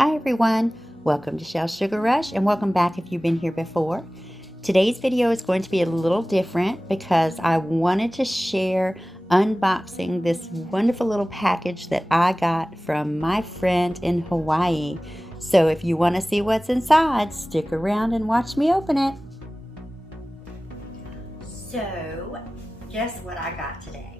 Hi everyone, welcome to Shell Sugar Rush and welcome back if you've been here before. Today's video is going to be a little different because I wanted to share unboxing this wonderful little package that I got from my friend in Hawaii. So if you want to see what's inside, stick around and watch me open it. So guess what I got today?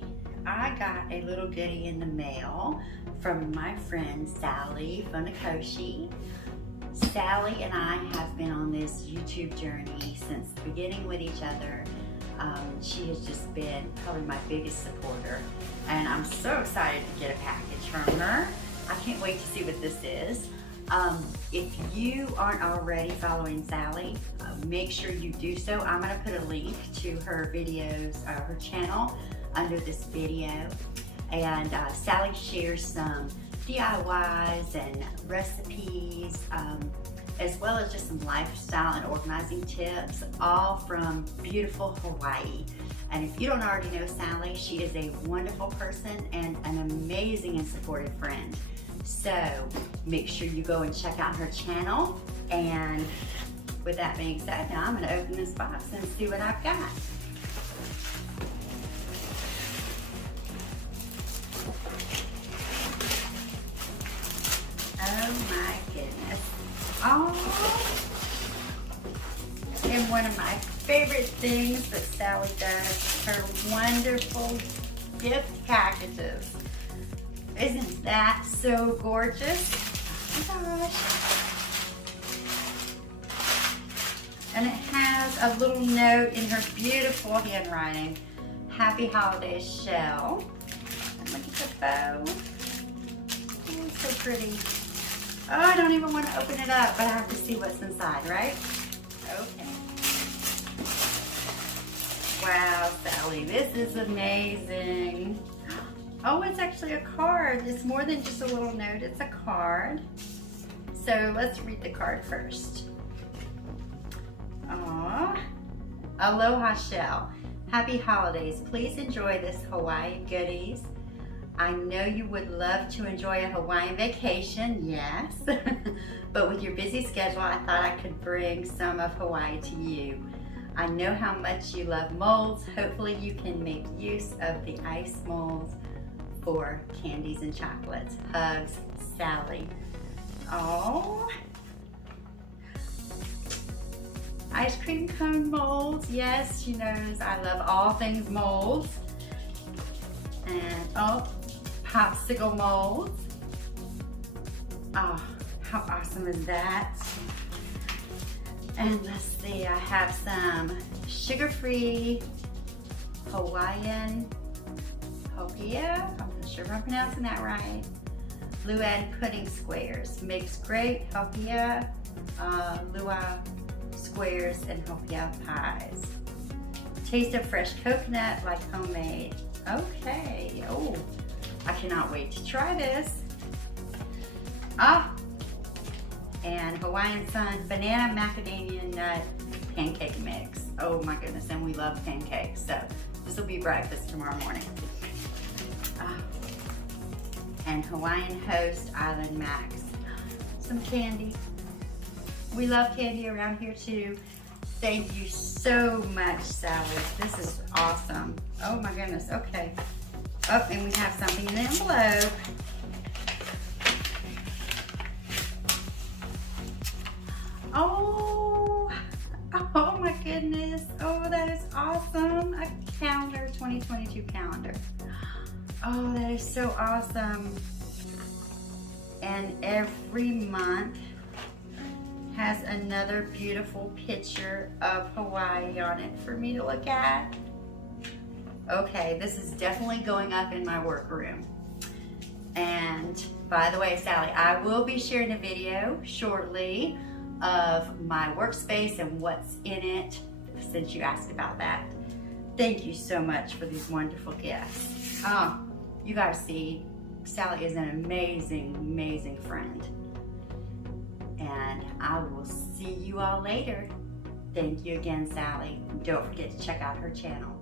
I got a little goodie in the mail from my friend Sally Funakoshi. Sally and I have been on this YouTube journey since the beginning with each other. She has just been probably my biggest supporter, and I'm so excited to get a package from her. I can't wait to see what this is. If you aren't already following Sally, make sure you do so. I'm going to put a link to her videos, her channel, under this video. And Sally shares some DIYs and recipes, as well as just some lifestyle and organizing tips, all from beautiful Hawaii. And if you don't already know Sally, she is a wonderful person and an amazing and supportive friend. So make sure you go and check out her channel. And with that being said, now I'm going to open this box and see what I've got. Oh my goodness. Oh, and one of my favorite things that Sally does, her wonderful gift packages. Isn't that so gorgeous? Oh my gosh. And it has a little note in her beautiful handwriting. Happy Holidays, Shell. And look at the bow. Oh, it's so pretty. Oh, I don't even want to open it up, but I have to see what's inside, right? Okay. Wow, Sally, this is amazing. Oh, it's actually a card. It's more than just a little note, it's a card. So let's read the card first. Aww. Aloha, Shell. Happy holidays. Please enjoy this Hawaii goodies. I know you would love to enjoy a Hawaiian vacation, yes. But with your busy schedule, I thought I could bring some of Hawaii to you. I know how much you love molds. Hopefully you can make use of the ice molds for candies and chocolates. Hugs, Sally. Oh. Ice cream cone molds. Yes, she knows I love all things molds. And oh, popsicle molds. Oh, how awesome is that? And let's see, I have some sugar-free Hawaiian Hopia. I'm not sure if I'm pronouncing that right. Luau pudding squares. Makes great Hopia, luau squares, and Hopia pies. Taste of fresh coconut like homemade. Okay. Oh, I cannot wait to try this. Ah, and Hawaiian Sun banana macadamia nut pancake mix. Oh my goodness, and we love pancakes, so this will be breakfast tomorrow morning. And Hawaiian Host Island Max. Some candy. We love candy around here too. Thank you so much, Sally. This is awesome. Oh my goodness, okay. Oh, and we have something in the envelope. Oh my goodness. Oh, that is awesome. A calendar, 2022 calendar. Oh, that is so awesome. And every month has another beautiful picture of Hawaii on it for me to look at. Okay, this is definitely going up in my workroom. And by the way, Sally, I will be sharing a video shortly of my workspace and what's in it, since you asked about that. Thank you so much for these wonderful gifts. Oh, you guys see, Sally is an amazing, amazing friend. And I will see you all later. Thank you again, Sally. Don't forget to check out her channel.